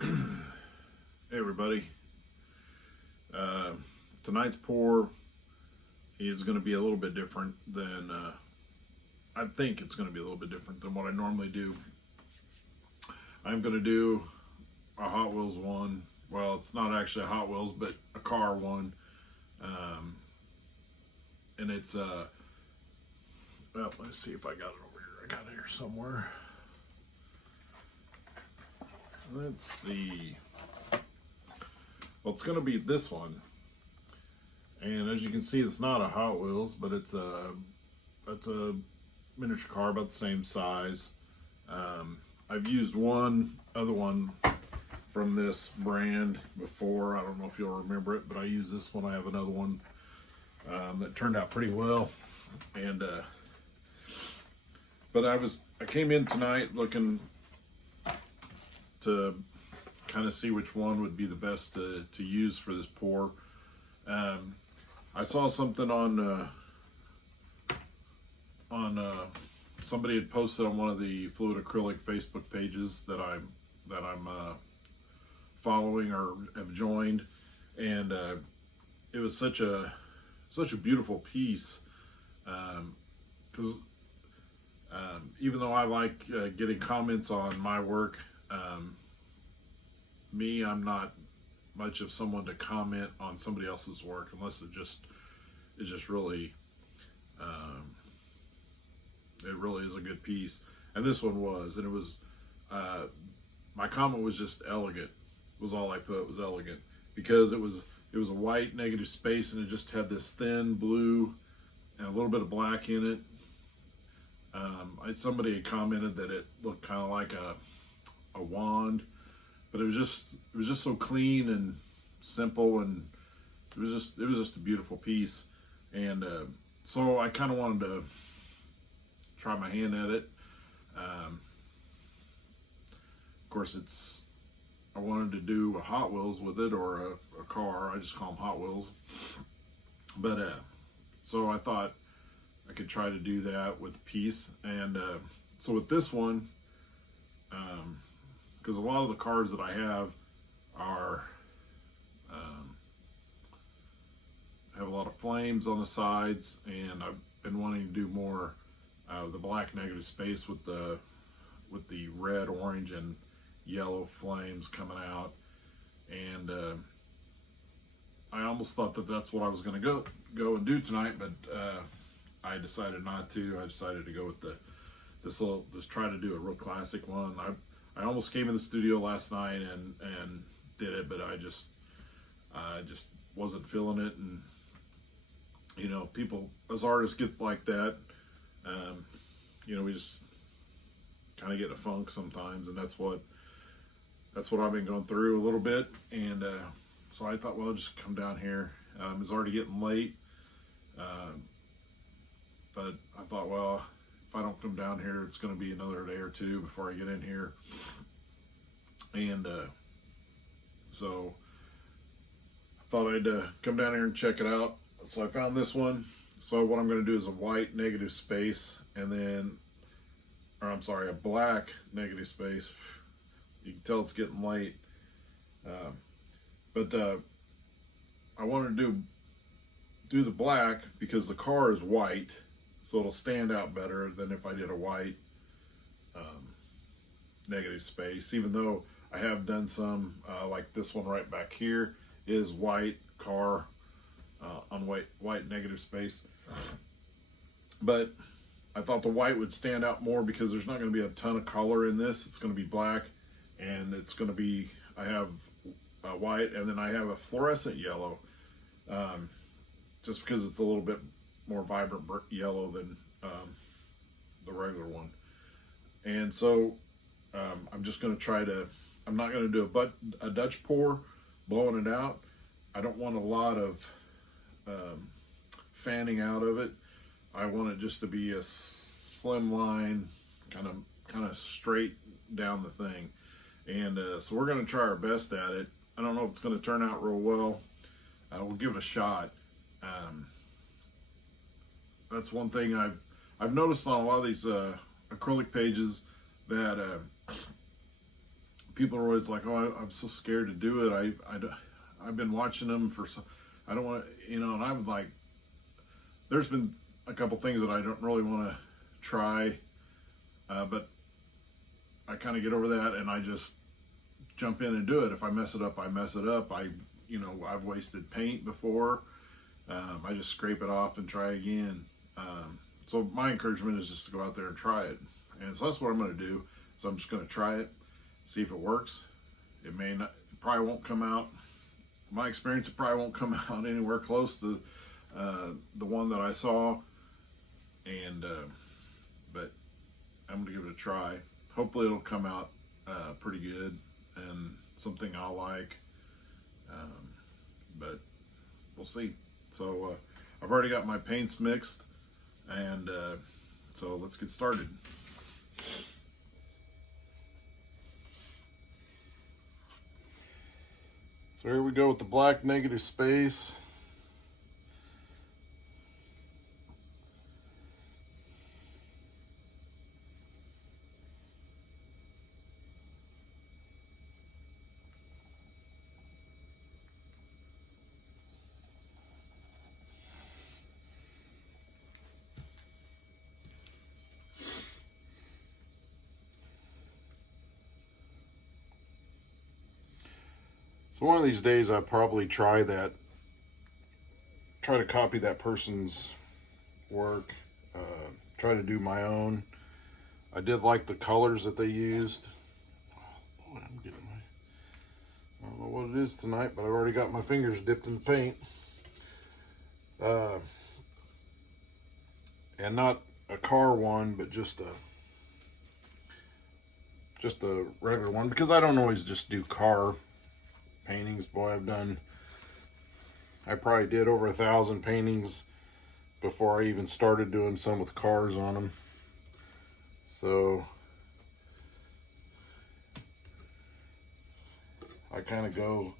Hey everybody, uh, tonight's pour is going to be a little bit different than, I think it's going to be a little bit different than what I normally do. I'm going to do a Hot Wheels one. Well, it's not actually a Hot Wheels, but a car one. Um, and it's, well, let's see if I got it over here. I got it here somewhere. Let's see. Well, it's going to be this one. And as you can see, it's not a Hot Wheels, but it's a miniature car about the same size. I've used one other one from this brand before. I don't know if you'll remember it, but I used this one. I have another one that turned out pretty well. And but I came in tonight looking to kind of see which one would be the best to use for this pour. I saw something on somebody had posted on one of the fluid acrylic Facebook pages that I'm following or have joined, and it was such a beautiful piece, because even though I like getting comments on my work, I'm not much of someone to comment on somebody else's work unless it just really it really is a good piece. And this one was, and it was my comment was just elegant, was all I put, was elegant, because it was a white negative space and it just had this thin blue and a little bit of black in it. Somebody had commented that it looked kind of like a wand, but it was just so clean and simple, and it was just a beautiful piece. And so I kind of wanted to try my hand at it. Of course, I wanted to do a Hot Wheels with it, or a car. I just call them Hot Wheels. But so I thought I could try to do that with a piece. And so with this one, because a lot of the cars that I have have a lot of flames on the sides, and I've been wanting to do more the black negative space with the red, orange, and yellow flames coming out. And I almost thought that that's what I was going to go and do tonight, but I decided not to. I decided to go with just try to do a real classic one. I almost came in the studio last night and did it, but I just wasn't feeling it. And you know, people as artists gets like that. We just kind of get in a funk sometimes, and that's what I've been going through a little bit. And so I thought, well, I'll just come down here. It's already getting late, but I thought, well, if I don't come down here, it's going to be another day or two before I get in here. And so I thought I'd come down here and check it out. So I found this one. So what I'm going to do is a white negative space, and then, or I'm sorry, a black negative space. You can tell it's getting late. But I wanted to do the black because the car is white, so it'll stand out better than if I did a white negative space. Even though I have done some, like this one right back here is white car on white negative space. But I thought the white would stand out more because there's not going to be a ton of color in this. It's going to be black, and it's going to be, I have white, and then I have a fluorescent yellow, just because it's a little bit more vibrant yellow than the regular one. And so I'm just going to try to, I'm not going to do a Dutch pour, blowing it out. I don't want a lot of fanning out of it. I want it just to be a slim line, kind of straight down the thing. And so we're going to try our best at it. I don't know if it's going to turn out real well. We'll give it a shot. That's one thing I've noticed on a lot of these acrylic pages, that people are always like, oh, I'm so scared to do it. I've been watching them for so, I don't want to, you know, and I'm like, there's been a couple things that I don't really want to try, but I kind of get over that and I just jump in and do it. If I mess it up, I mess it up. You know, I've wasted paint before. I just scrape it off and try again. So my encouragement is just to go out there and try it. And so that's what I'm going to do. So I'm just going to try it, see if it works. It may not, it probably won't come out. My experience, it probably won't come out anywhere close to the one that I saw. And but I'm going to give it a try. Hopefully it'll come out pretty good and something I'll like. But we'll see. So I've already got my paints mixed, and so let's get started. So here we go with the black negative space. So one of these days I'll probably try to copy that person's work, try to do my own. I did like the colors that they used. Oh, Lord, I don't know what it is tonight, but I've already got my fingers dipped in the paint. And not a car one, but just a regular one, because I don't always just do car paintings. Boy, I probably did over 1,000 paintings before I even started doing some with cars on them. So I kind of go,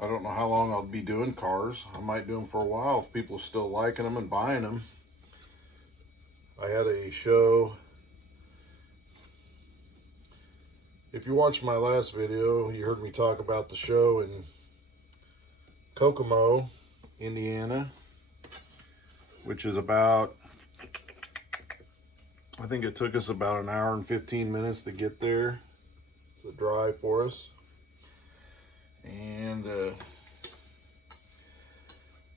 I don't know how long I'll be doing cars. I might do them for a while if people are still liking them and buying them. I had a show. If you watched my last video, you heard me talk about the show in Kokomo, Indiana, which is about, I think it took us about 1 hour and 15 minutes to get there. It's a drive for us. And it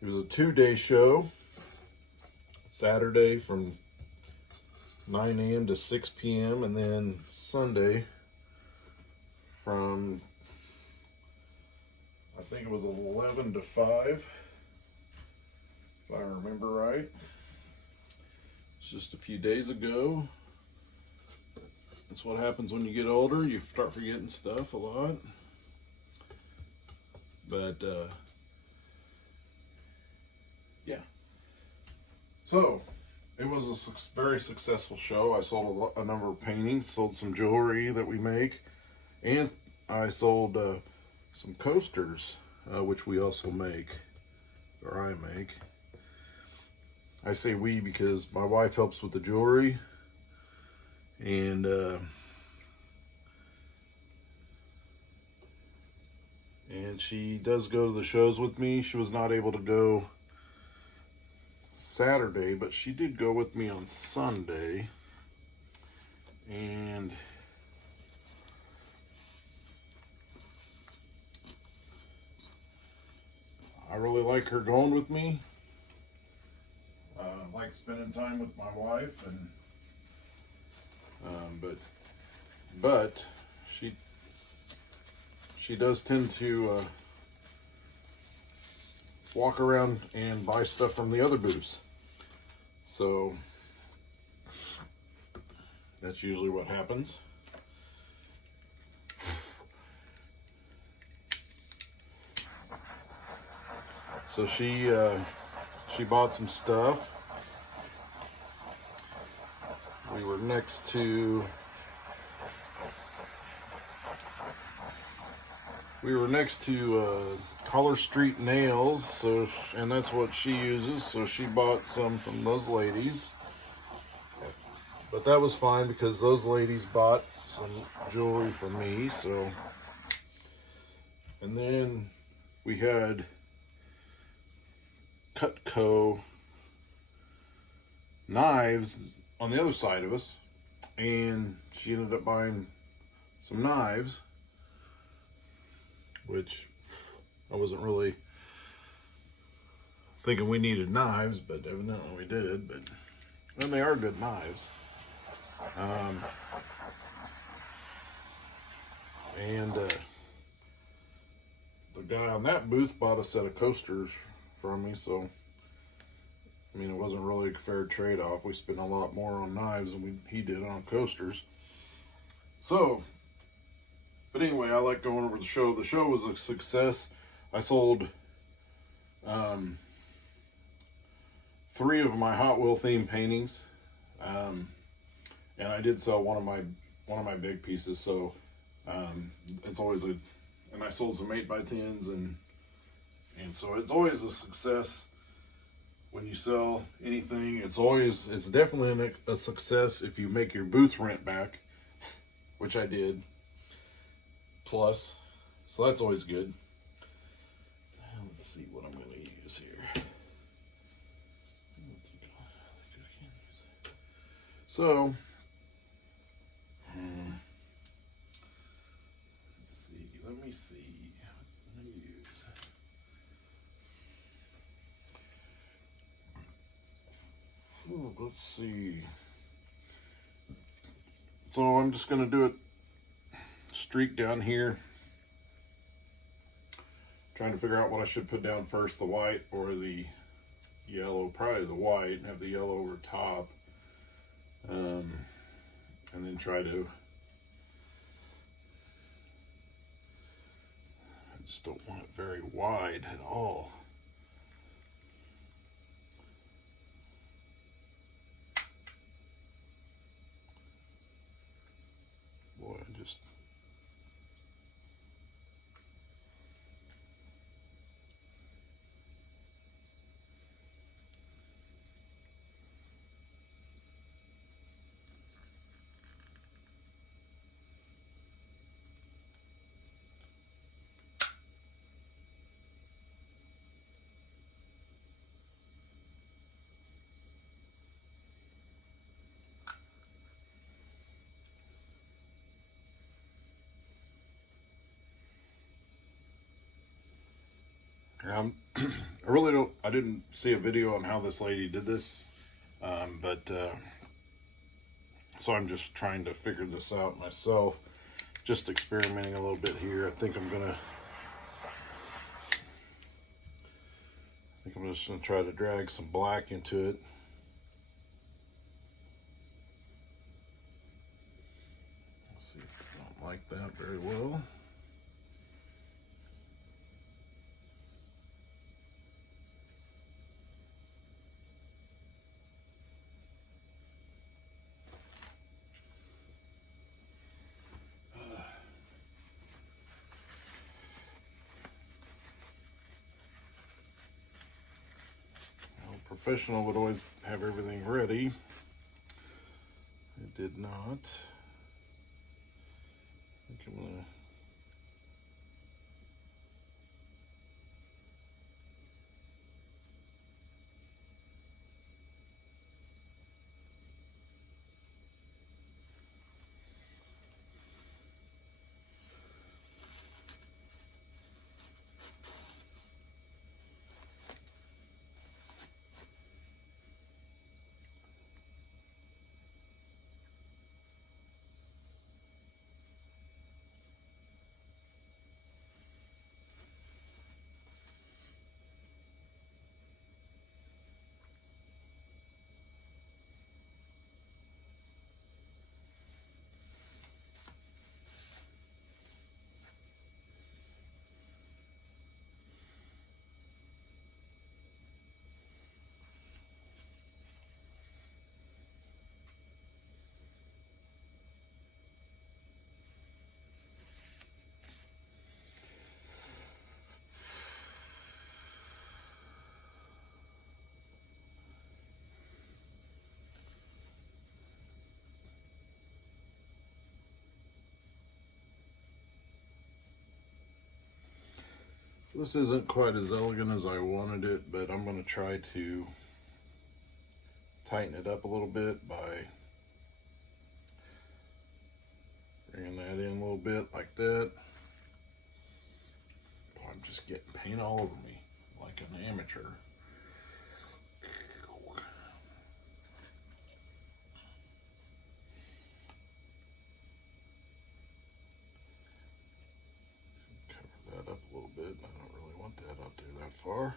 was a 2-day show. Saturday from 9 a.m. to 6 p.m. and then Sunday from, I think it was 11 to 5, if I remember right. It's just a few days ago. That's what happens when you get older. You start forgetting stuff a lot. But, yeah. So, it was a very successful show. I sold a number of paintings, sold some jewelry that we make, and I sold some coasters, which we also make, or I make. I say we because my wife helps with the jewelry, and she does go to the shows with me. She was not able to go Saturday, but she did go with me on Sunday, and I really like her going with me. I like spending time with my wife, and but she does tend to walk around and buy stuff from the other booths. So that's usually what happens. So she bought some stuff. We were next to Color Street Nails, so and that's what she uses. So she bought some from those ladies. But that was fine because those ladies bought some jewelry for me. So, and then we had Cutco knives on the other side of us, and she ended up buying some knives, which I wasn't really thinking we needed knives, but evidently we did. But then they are good knives. And the guy on that booth bought a set of coasters from me, so I mean, it wasn't really a fair trade-off. We spent a lot more on knives than he did on coasters. So, but anyway, I like going over the show. The show was a success. I sold 3 of my Hot Wheel themed paintings, and I did sell one of my big pieces. So it's always and I sold some 8x10s, and so it's always a success when you sell anything. It's definitely a success if you make your booth rent back, which I did. Plus, so that's always good. Let's see what I'm going to use here. So, let me see. What I'm use. Ooh, let's see. So I'm just going to do it streak down here. Trying to figure out what I should put down first, the white or the yellow. Probably the white, and have the yellow over top. And then try to, I just don't want it very wide at all. Boy, I just, I didn't see a video on how this lady did this, but so I'm just trying to figure this out myself, just experimenting a little bit here. I think I'm just gonna try to drag some black into it. Let's see if I don't like that very well. Professional would always have everything ready. It did not. I think I'm gonna So this isn't quite as elegant as I wanted it, but I'm going to try to tighten it up a little bit by bringing that in a little bit like that. Boy, I'm just getting paint all over me like an amateur. Cover that up a little bit. I don't really want that out there that far.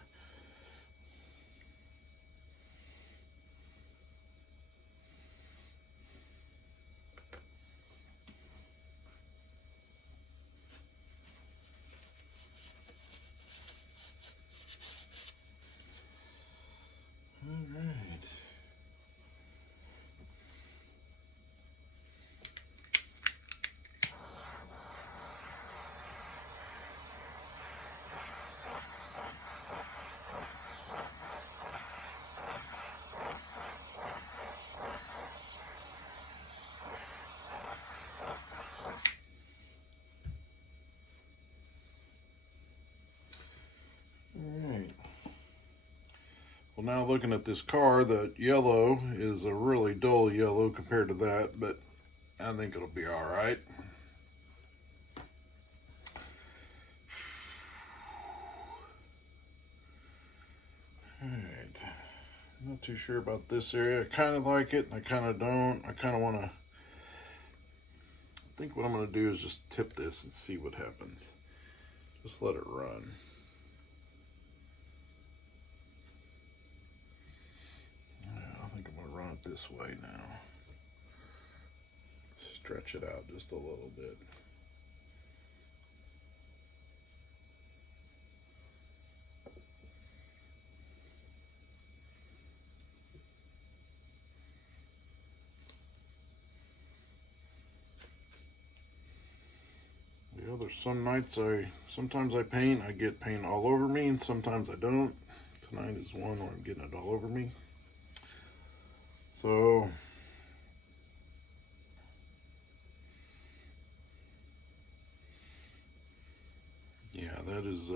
Alright. Well, now looking at this car, the yellow is a really dull yellow compared to that, but I think it'll be alright. Alright. Not too sure about this area. I kind of like it, I kind of don't. I kind of want to... I think what I'm going to do is just tip this and see what happens. Just let it run. Run it this way now. Stretch it out just a little bit. Yeah, there's some nights sometimes I paint, I get paint all over me, and sometimes I don't. Tonight is one where I'm getting it all over me. So, yeah, that is,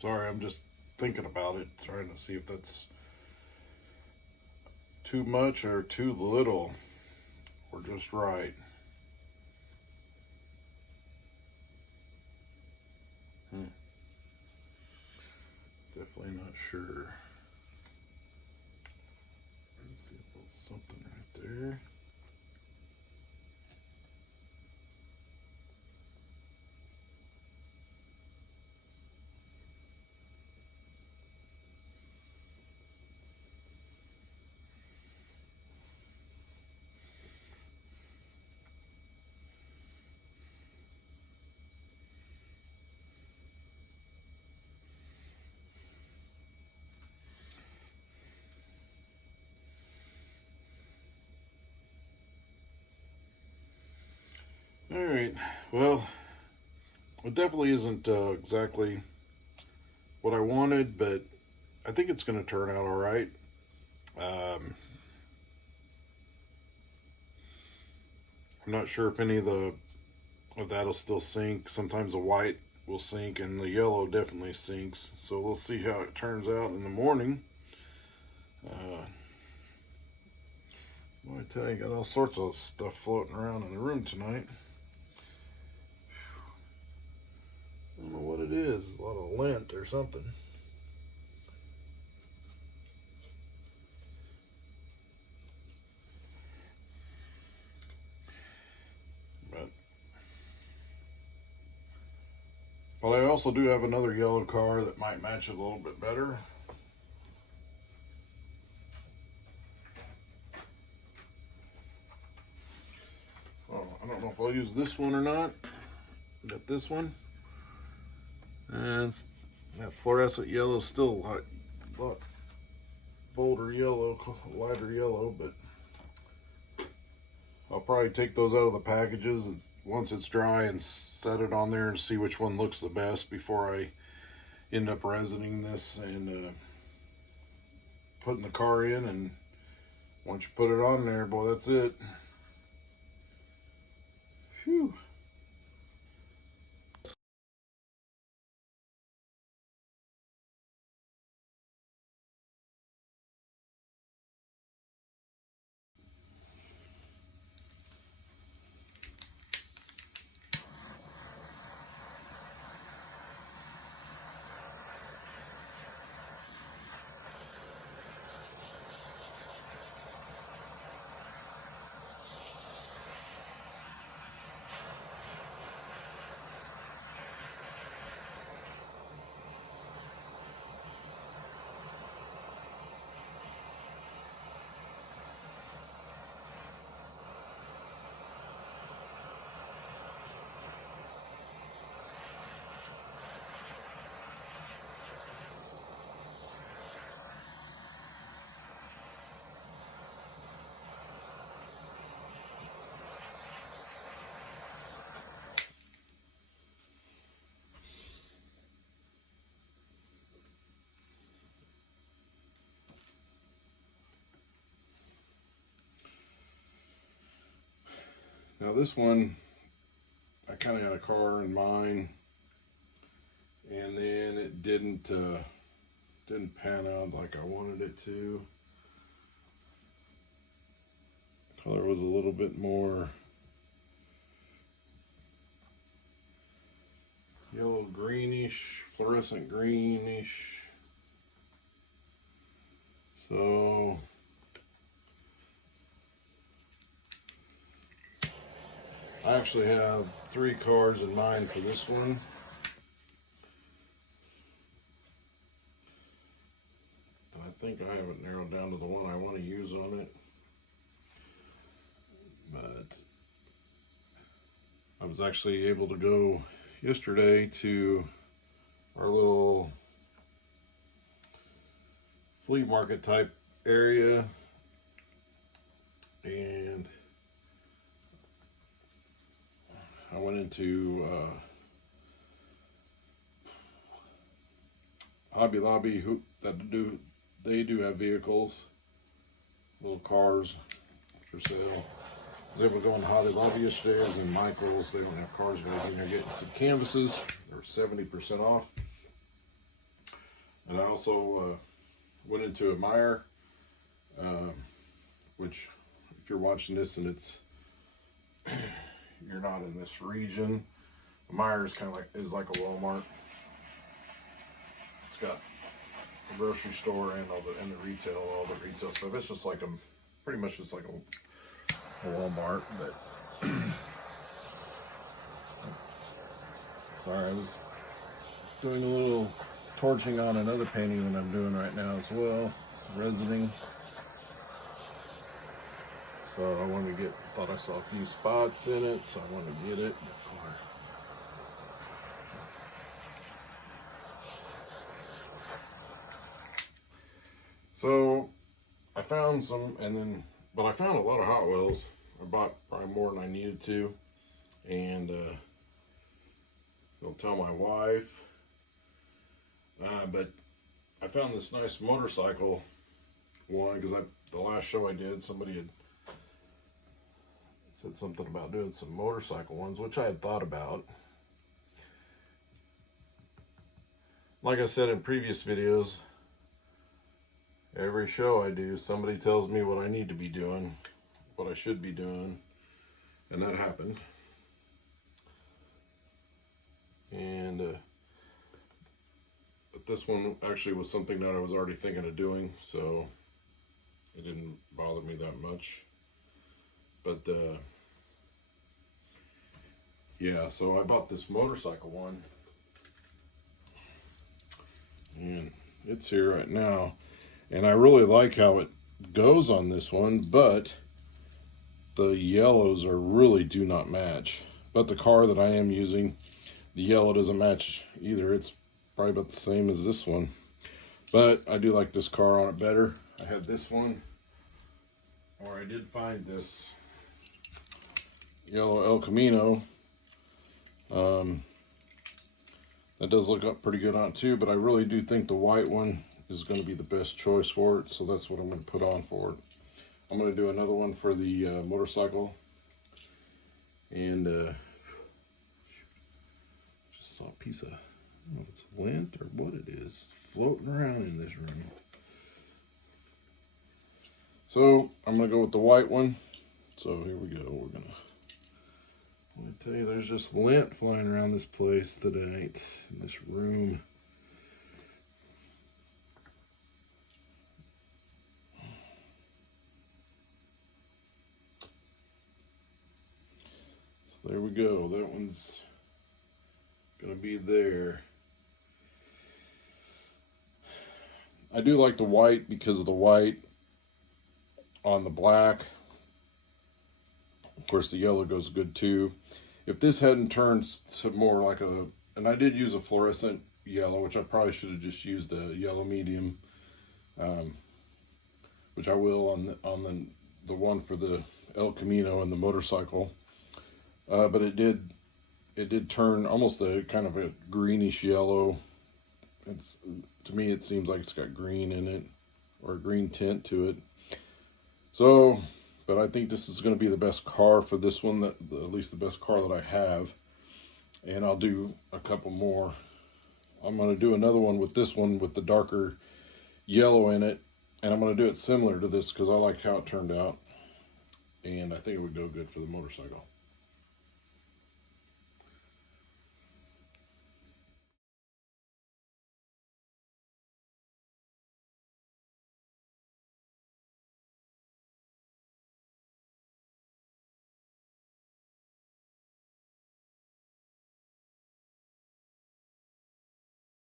sorry, I'm just thinking about it, trying to see if that's too much or too little, or just right. Definitely not sure. Let's see if there's something right there. All right, well, it definitely isn't exactly what I wanted, but I think it's going to turn out all right. I'm not sure if any of that'll still sink. Sometimes the white will sink and the yellow definitely sinks. So we'll see how it turns out in the morning. Well, I tell you, got all sorts of stuff floating around in the room tonight. I don't know what it is. A lot of lint or something. But I also do have another yellow car that might match it a little bit better. Oh, I don't know if I'll use this one or not. Got this one. And that fluorescent yellow is still a lot bolder yellow, lighter yellow, but I'll probably take those out of the packages once it's dry and set it on there and see which one looks the best before I end up resining this and putting the car in. And once you put it on there, boy, that's it. Phew. Now this one, I kind of had a car in mind, and then it didn't pan out like I wanted it to. The color was a little bit more yellow greenish, fluorescent greenish. So I actually have 3 cars in mind for this one. And I think I have it narrowed down to the one I want to use on it. But I was actually able to go yesterday to our little flea market type area, and I went into Hobby Lobby, they do have vehicles, little cars for sale. I was able to go in Hobby Lobby yesterday. I was in Michael's. They don't have cars, but I was in there getting some canvases. They're 70% off. And I also went into a Meyer, which if you're watching this and you're not in this region, Meyer is kind of like a Walmart. It's got the grocery store and all the retail stuff. It's just like pretty much just like a Walmart. But sorry, I was doing a little torching on another painting that I'm doing right now as well, resining. So I thought I saw a few spots in it, so I wanted to get it before. So I found some, but I found a lot of Hot Wheels. I bought probably more than I needed to, and I'll tell my wife. But I found this nice motorcycle one because the last show I did, somebody had said something about doing some motorcycle ones, which I had thought about. Like I said in previous videos, every show I do, somebody tells me what I need to be doing, what I should be doing, and that happened. And but this one actually was something that I was already thinking of doing, so it didn't bother me that much. But yeah, so I bought this motorcycle one, and it's here right now, and I really like how it goes on this one, but the yellows really do not match. But the car that I am using, the yellow doesn't match either. It's probably about the same as this one, but I do like this car on it better. I had this one, or I did find this yellow El Camino. That does look up pretty good on it too, but I really do think the white one is going to be the best choice for it, so that's what I'm going to put on for it. I'm going to do another one for the motorcycle. And just saw a piece of, I don't know if it's lint or what it is, floating around in this room. So I'm going to go with the white one. So here we go. We're going to, let me tell you, there's just lint flying around this place tonight, in this room. So there we go. That one's going to be there. I do like the white because of the white on the black. Of course, the yellow goes good too. If this hadn't turned to more like a, and I did use a fluorescent yellow, which I probably should have just used a yellow medium, which I will on the one for the El Camino and the motorcycle. But it did turn almost a kind of a greenish yellow. It's, to me, it seems like it's got green in it, or a green tint to it. So, but I think this is going to be the best car for this one, at least the best car that I have. And I'll do a couple more. I'm going to do another one with this one with the darker yellow in it. And I'm going to do it similar to this because I like how it turned out. And I think it would go good for the motorcycle.